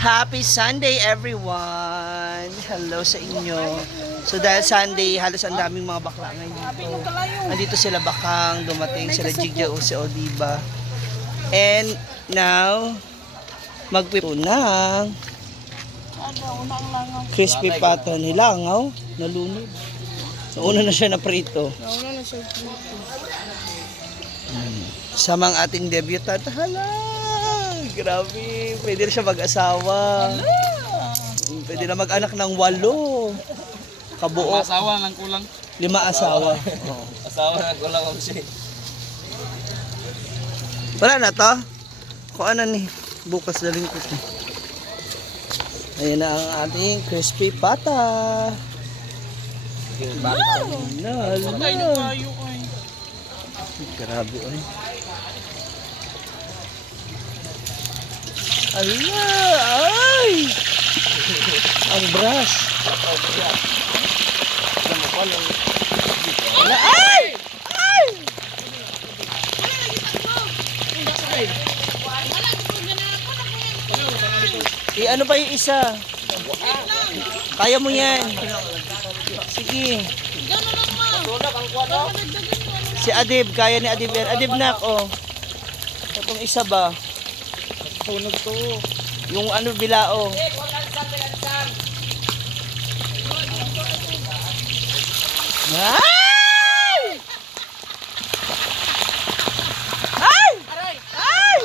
Happy Sunday everyone! Hello sa inyo. So dahil Sunday, halos ang daming mga bakla ngayon dito. Nandito sila Bakang, dumating sila Jigja o si Oliva. And now, magpipo ng crispy pato nilangaw, nalunod. So una na siya na prito. Samang ating debutant. Hala! Grabe, pwede na siya mag-asawa. Pwede na mag-anak ng 8. Kabuo. 5 asawa lang kulang. 5 asawa. Asawa na kulang ako siya. Wala na to? Kung ano ni, bukas na rin ko. Ayan na ang ating crispy pata. Grabe, oy. Ala, ay! Ang brush. Ala, ay! Ay! Ano pa yung isa? Kaya mo yan. Sige. Si Adib, kaya ni Adib yan. Adib nak, oh. Itong isa ba? Sunog to. Yung ano bilao. Ay! Ay! Ay!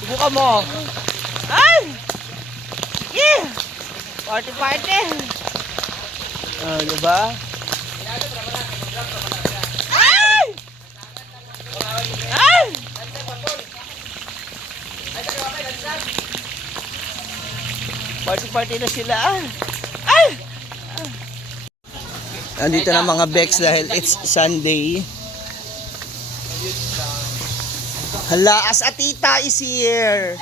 Subukan mo. Ay! Yeah! Party party! Diba? Ay! Ay! Party-party na sila. Ay! Nandito na mga Bex dahil it's Sunday. Hala, as a tita is here.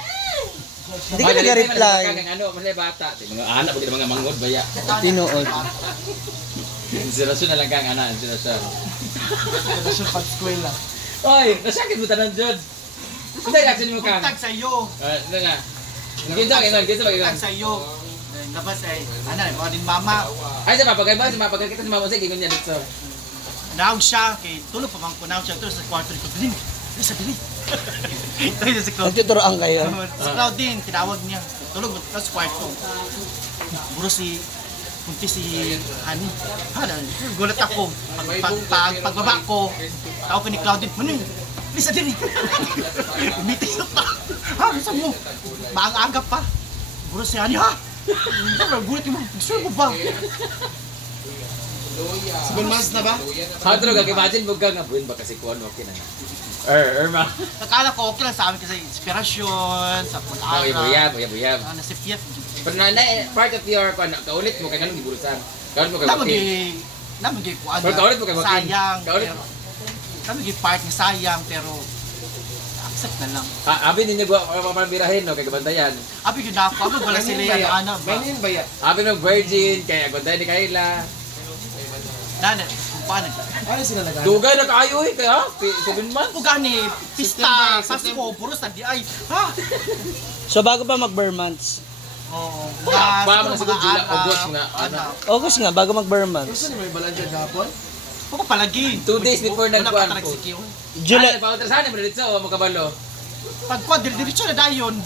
Hindi ka nag-reply. Ano, malay bata. Mga anak, bagay mga manggod baya. Tinuod. Inspirasyon na lang kang anak, inspirasyon. Inspirasyon pag-skwela. Oy, nasakit mo tanan jud. Hindi reaction mo kang. Tag sa iyo. Ano nga? Ginto ba Tag sa iyo. Labas ay, ano, mga din mama. Ay, sa papagay ba? Sa papagay kita sa mama sa gingon niya dito. Naog siya, kay tulog pa bang kunaw siya. Tulog sa kwarto ni Kublin. Sa dili. Tulog sa Claudine. Nagtuturoan kayo. Sa Claudine, tinawag niya. Tulog sa kwarto. Buro si kunti si Hani. Gulat ako. Pagbaba ko, tawag ko ni Claudine. Manoy, Lisa din. Umitis na pa. Ha, gusto mo? Maang-agap pa. Buro si Hani, ha? Gulat mo. Gusto mo ba? 7 months na ba? How true ka? Imagine mo nga buwan ba kasi kuwan okay na nga. Irma. Nakala ko okay lang sa amin kasi inspirasyon, sa pag-aaral. Buyab. Nasipyat. Pero na part of your kaulit mo kay kanang giburusan. Kaulit mo kay Namagi ko ano. Pero kaulit mo kay sayang. Kaulit. Namagi part ni sayang pero accept na lang. Abi ninyo pamirahin no kay gabantayan. Abi gyud ako, abi wala sila yung ano ba. Mainin ba yan? Abi no virgin kay agontayan ni Kayla. Nana, kung paano. Ano sila nag-ano? Dugay na kaayo eh kaya 7 months. Gani, pista, Pasko, puros na di ay. Ha? So bago pa mag-Burmans? Oo. Mga siguro July, August nga. August nga, bago mag-Burmans. Gusto niyo may balan dyan kahapon? Huwag ko palagi. 2 days before Wala nagkuhan pa ko. talagsik July. Pautrasan mo dito o makabalo. Pagkuhan, diretso na dayon.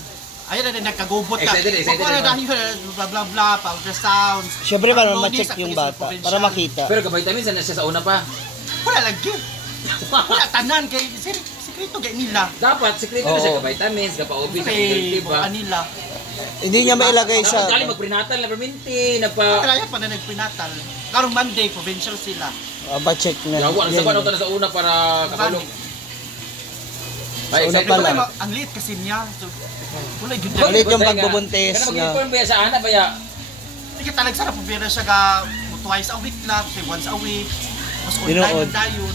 Ayun na din, nagkagubot ka. Excited Pagkuhan na naman. dayon, blah blah blah, pa-ultrasound. Siyempre para Ang ma-check lunes, yung sa bata, provincial. para makita. Pero ka-vitamins na siya sa una pa. Wala lagi. Wala tanan kay sikreto kay nila. Dapat sekreto na siya Oo. ka-vitamins, ka-pa-OB, Kay ka-diba. buka nila. Hindi niya mailagay sa... Dali mag-prenatal na perminti, nagpa... Kaya pa na nagpinatal. Karong Monday, provincial sila. Pa-check na. Yawa, nasa pa na sa una para kabalong. Ay, Sa una excited pa ka lang. ba? Ang late kasi niya. So, wala yun. Ulit yung Bantay nga. pagbubuntis Kana nga. mag-inform ba sa ana ba ya? Hindi ka talaga sarap. Pumira siya ka twice a week lang, say once a week. Mas Tinuod. online dayon.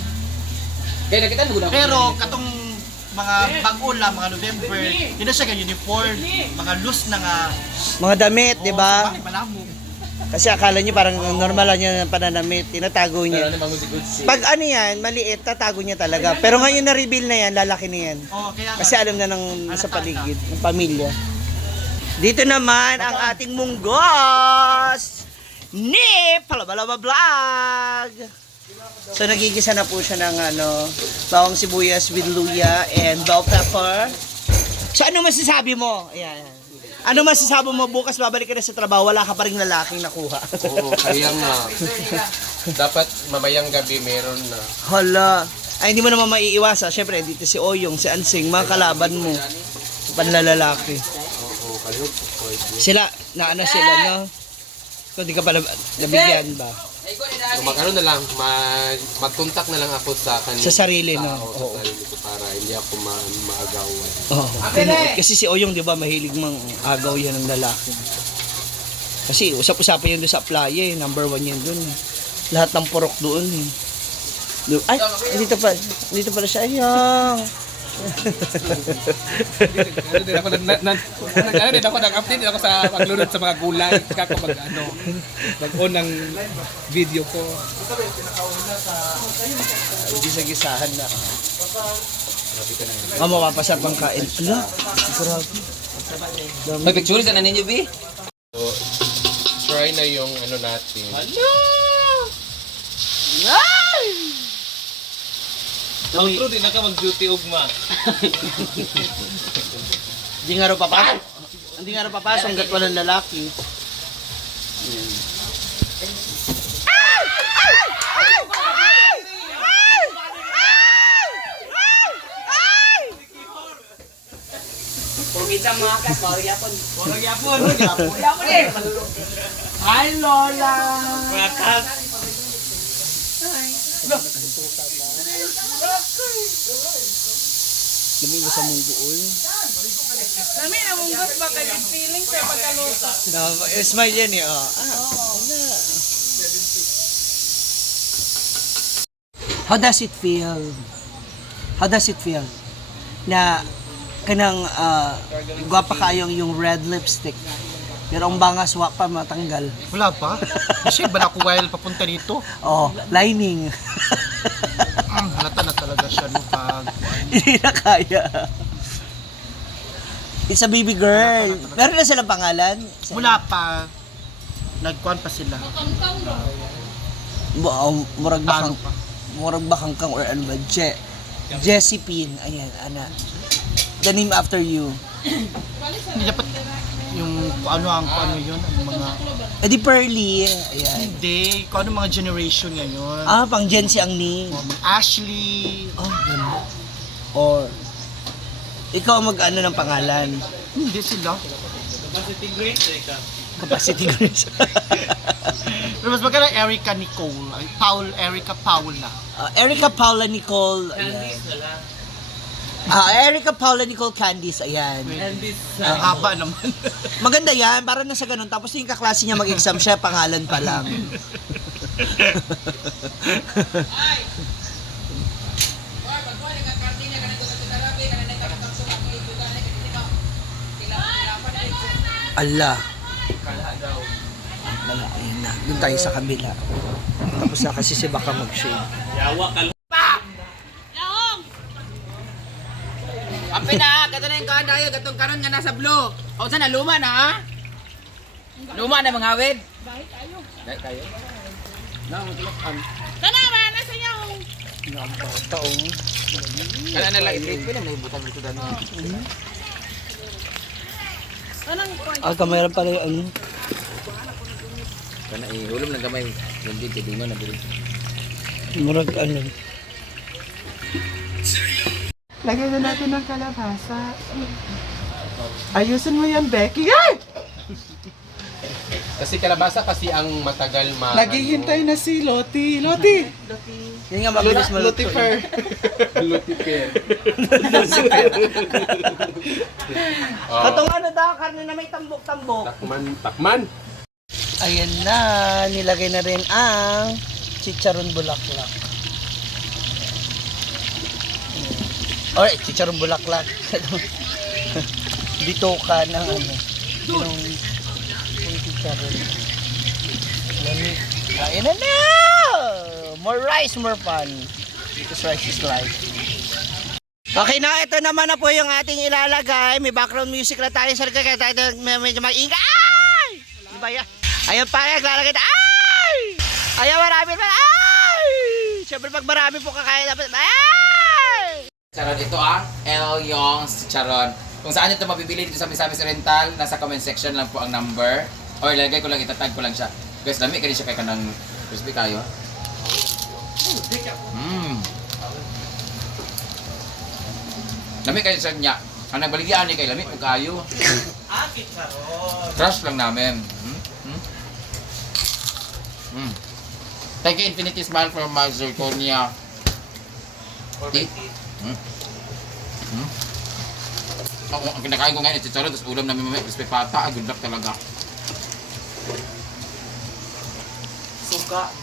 Kaya nakita mo na. Pero katong mga bago lang, mga November, hindi na siya ka uniform, mga loose na nga. Mga damit, di ba? Bakit malamo? Kasi akala niyo parang normal lang niya ng pananamit, tinatago Pero niya. ano mga good si. Pag ano yan, maliit, tatago niya talaga. Pero ngayon na-reveal na yan, lalaki na yan. Oh, kaya Kasi alam na ng sa paligid, ng pamilya. Dito naman ang ating munggos ni Palabalaba Vlog. So nagigisa na po siya ng bawang sibuyas with luya and bell pepper. So ano masasabi mo? Ayan. Ano masasabi mo bukas babalik ka na sa trabaho, wala ka pa rin lalaking nakuha? Oo, kaya nga. Dapat mamayang gabi meron na. Hala. Ay, hindi mo naman maiiwasan. Siyempre, dito si Oyong, si Ansing, mga kalaban mo. Panlalalaki. Oo, kayo po pwede. Sila, sila, no? So, di ka pala nabigyan ba? So, mag-ano na lang, mag-contact na lang ako sa kanila. Sa sarili, no? Oo, sa sarili ko para hindi ako maagawan. Oo. Kasi si Oyong, di ba, mahilig mang agaw yan ng lalaki. Kasi usap-usapan yun doon sa playa, number 1 yan doon. Lahat ng purok doon. Ay, dito pala siya. Ayang. Din ako nag-update din ako sa paglunod sa mga gulay. Kaya ako mag-on ng video ko. Gisa-gisahan na. Mapapasarap ang kain. Ala, grabe. Mag-picture sa ninyo, B? So, try na yung natin. Ang true, di na ka mag-duty ugma. Hindi nga raw papasok. Hindi nga raw papasok hanggat walang lalaki. Hi, Lola! Dami mo sa mundo, oy. Nami, namunggot ba kayo feeling sa pagkaluto? Smile yan eh, oh. How does it feel? How does it feel? Na kanang gwapa kayong yung red lipstick. Pero ang bangas wa pa matanggal. Wala pa. Kasi ba na ako while papunta dito? Oh, lining. Halata na talaga siya no pag Hindi na kaya. It's a baby girl. Meron na silang pangalan? wala pa. Nagkuhan pa sila. Murag bakang, Ano pa? murag bakang kang or ano ba? Jessipine. Ayan, ana. The name after you. Hindi dapat yung kung ano yun, ang mga Edi Pearly. Ayan. hindi, kung ano mga generation ngayon. Pang Gen Z ang name. Ashley, Oh, ganda. Or, ikaw ang mag-ano ng pangalan. hindi sila. Capacity Grace. Pero mas maganda Erica Nicole, ay, Erica Paula. Erica Paula Nicole. Ayan. Erica Paula Nicole Candice. Ayan. Ang haba naman. Maganda yan. Para na sa ganun. Tapos yung kaklase niya mag-exam siya, pangalan pa lang. Allah. Wala, ayun na. Doon tayo sa kabila. Tapos na kasi si Baka mag-shave. Api na, gato na yung kahan tayo, gatong karon nga nasa blue. O sana luma na ha? Luma na mga hawid. Bahay kayo. Kana ba? Nasa yung... Taong. Kaya na lang i-take ko na may butang dito dano. Anong point? Kamera pala yung ano. Kana ihulom ng gamay. Hindi pwede mo na bili. Murag ano. Lagyan na natin ng kalabasa. Ayusin mo yan, Becky. Ay! Kasi kalabasa kasi ang matagal Naghihintay na si Loti. Loti! Yun nga mabilis maluto. Lotifer. Lutiper. Katong ano daw, karne na may tambok-tambok. Takman. Ayan na, nilagay na rin ang chicharon bulaklak. Or chicharon bulaklak. Bitoka ng ano. Yung chicharon. Ayan na! More rice, more fun. Because rice is life. Okay na, ito naman na po yung ating ilalagay. May background music na tayo sa kaya tayo medyo mag-ingay. Ano ba yan? Ayun pa, naglalagay na. Ay! Ayun, marami pa. Ay! Siyempre pag marami po kakain dapat. Ay! Charon, ito ang El Yong's Charon. Kung saan ito mabibili dito sa Misamis Oriental, nasa comment section lang po ang number. Or ilagay ko lang, itatag ko lang siya. Guys, dami ka rin siya kay kanang crispy kayo. Dami kayo sa niya. Ang nagbaligyan ni kay Lami, kung kayo. Crush lang namin. Thank you, Infinity Smile from Zirconia. Ang kinakain ko ngayon, chicharon, tapos ulam namin mamaya, crispy pata. Good luck talaga. Suka.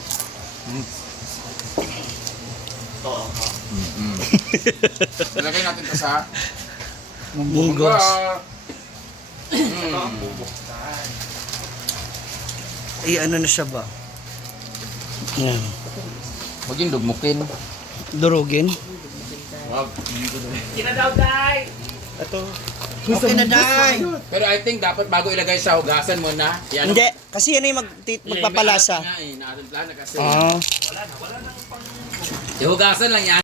Ilagay natin ito sa Munggos. Eh, ano na siya ba? Huwag yung lugmukin. Durugin. Okay na, Day. Pero I think dapat bago ilagay sa hugasan mo na. Yan. Hindi, kasi yan ay magpapalasa. Nga eh, naadon lang na kasi. Ah. Hugasan lang yan.